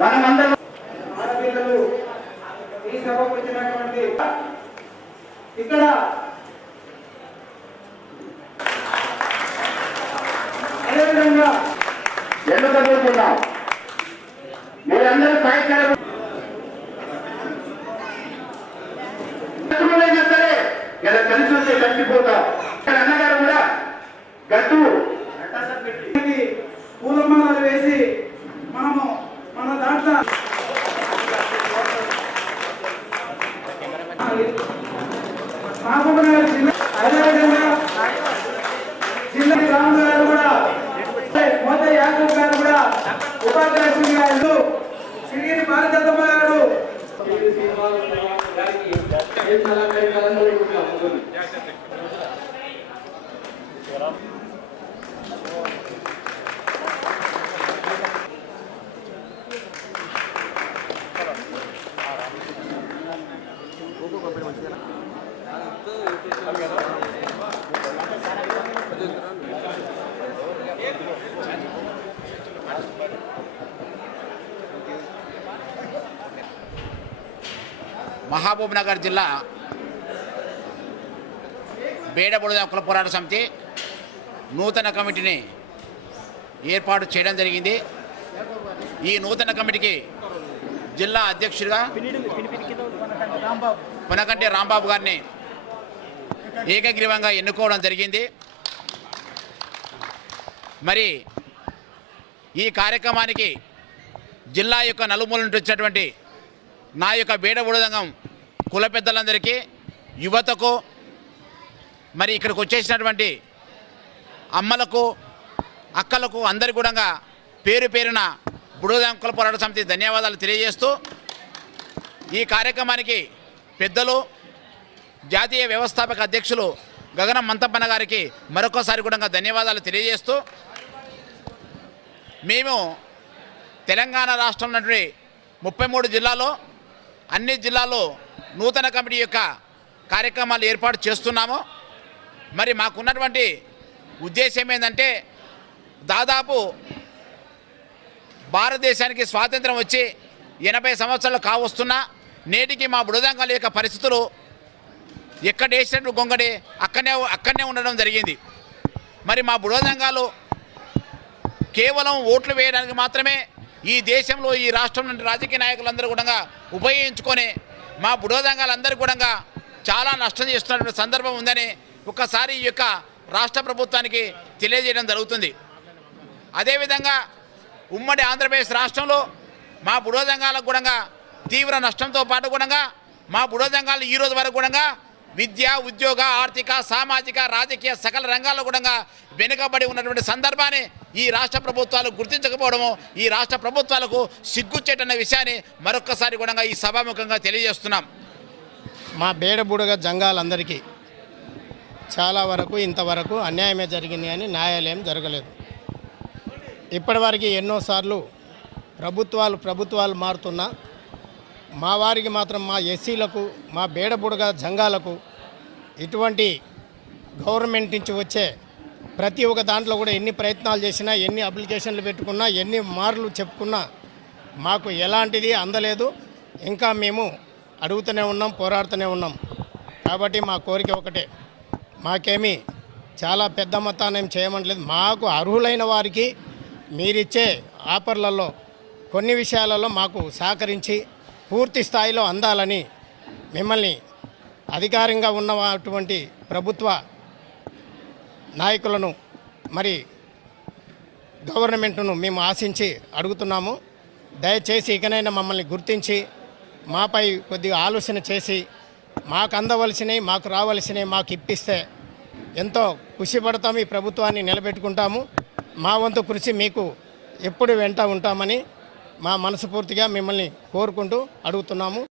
మనమందరం ఆడపిల్లలు ఈ సభకు వచ్చినటువంటి ఇక్కడ అదేవిధంగా ఎందుకు చదువుతున్నాం మీరందరూ సాయంకాలం ఇలా కలిసి వస్తే చచ్చిపోతాం. ఇక్కడ అన్నగారు కూడా గట్టు దీనికి పూలమాలలు వేసి మనము మన దాంట్లో మహబూబ్నగర్ జిల్లా అదేవిధంగా జిల్లా రాములు గారు కూడా మోత యాదవ్ గారు కూడా ఉపాధ్యక్షులు గారు సిరిగిరి బాలచంద్రమ్మ గారు మహబూబ్ నగర్ జిల్లా బేడబుడద కుల పోరాట సమితి నూతన కమిటీని ఏర్పాటు చేయడం జరిగింది. ఈ నూతన కమిటీకి జిల్లా అధ్యక్షుడిగా పునకంటి రాంబాబు గారిని ఏకగ్రీవంగా ఎన్నుకోవడం జరిగింది. మరి ఈ కార్యక్రమానికి జిల్లా యొక్క నలుమూల నుండి వచ్చినటువంటి నా యొక్క బీడ బుడదంగం కుల పెద్దలందరికీ యువతకు మరి ఇక్కడికి వచ్చేసినటువంటి అమ్మలకు అక్కలకు అందరి కూడా పేరు పేరున బుడదం కుల పోరాట సమితి ధన్యవాదాలు తెలియజేస్తూ ఈ కార్యక్రమానికి పెద్దలు జాతీయ వ్యవస్థాపక అధ్యక్షులు గగనం మంతప్పన్న గారికి మరొకసారి కూడా ధన్యవాదాలు తెలియజేస్తూ మేము తెలంగాణ రాష్ట్రం ఉన్నటువంటి ముప్పై మూడు జిల్లాలో అన్ని జిల్లాల్లో నూతన కమిటీ యొక్క కార్యక్రమాలు ఏర్పాటు చేస్తున్నాము. మరి మాకున్నటువంటి ఉద్దేశం ఏంటంటే దాదాపు భారతదేశానికి స్వాతంత్రం వచ్చి ఎనభై సంవత్సరాలు కావస్తున్నా నేటికి మా బుడదంగాల యొక్క పరిస్థితులు ఎక్కడ వేసినట్టు గొంగడి అక్కడనే అక్కడనే ఉండడం జరిగింది. మరి మా బుడదంగాలు కేవలం ఓట్లు వేయడానికి మాత్రమే ఈ దేశంలో ఈ రాష్ట్రం నుండి రాజకీయ నాయకులందరూ కూడా ఉపయోగించుకొని మా బుడోదంగాలందరూ కూడా చాలా నష్టం చేస్తున్నటువంటి సందర్భం ఉందని ఒక్కసారి ఈ యొక్క రాష్ట్ర ప్రభుత్వానికి తెలియజేయడం జరుగుతుంది. అదేవిధంగా ఉమ్మడి ఆంధ్రప్రదేశ్ రాష్ట్రంలో మా బుడోదంగాలకు కూడా తీవ్ర నష్టంతో పాటు కూడా మా బుడోదంగాలు ఈ రోజు వరకు కూడా విద్య ఉద్యోగ ఆర్థిక సామాజిక రాజకీయ సకల రంగాల్లో కూడా వెనుకబడి ఉన్నటువంటి సందర్భాన్ని ఈ రాష్ట్ర ప్రభుత్వాలు గుర్తించకపోవడము ఈ రాష్ట్ర ప్రభుత్వాలకు సిగ్గుచ్చేటన్న విషయాన్ని మరొక్కసారి కూడా ఈ సభాముఖంగా తెలియజేస్తున్నాం. మా బేడబుడగ జంగాలందరికీ చాలా వరకు ఇంతవరకు అన్యాయమే జరిగింది అని న్యాయాలయం జరగలేదు. ఇప్పటివరకు ఎన్నోసార్లు ప్రభుత్వాలు ప్రభుత్వాలు మారుతున్నా మా వారికి మాత్రం మా ఎస్సీలకు మా బేడబుడగ జంగాలకు ఇటువంటి గవర్నమెంట్ నుంచి వచ్చే ప్రతి ఒక్క దాంట్లో కూడా ఎన్ని ప్రయత్నాలు చేసినా ఎన్ని అప్లికేషన్లు పెట్టుకున్నా ఎన్ని మార్లు చెప్పుకున్నా మాకు ఎలాంటిది అందలేదు. ఇంకా మేము అడుగుతూనే ఉన్నాం పోరాడుతూనే ఉన్నాం. కాబట్టి మా కోరిక ఒకటే. మాకేమీ చాలా పెద్ద మొత్తాన్ని ఏం చేయమంటలేదు. మాకు అర్హులైన వారికి మీరిచ్చే ఆఫర్లలో కొన్ని విషయాలలో మాకు సహకరించి పూర్తి స్థాయిలో అందాలని మిమ్మల్ని అధికారంగా ఉన్నటువంటి ప్రభుత్వ నాయకులను మరి గవర్నమెంట్ను మేము ఆశించి అడుగుతున్నాము. దయచేసి ఇకనైనా మమ్మల్ని గుర్తించి మాపై కొద్దిగా ఆలోచన చేసి మాకు అందవలసినవి మాకు రావలసినవి మాకు ఇప్పిస్తే ఎంతో కృషి పడతాము ఈ ప్రభుత్వాన్ని నిలబెట్టుకుంటాము. మా వంతు కృషి మీకు ఎప్పుడు వెంట ఉంటామని మా మనస్ఫూర్తిగా మిమ్మల్ని కోరుకుంటూ అడుగుతున్నాము.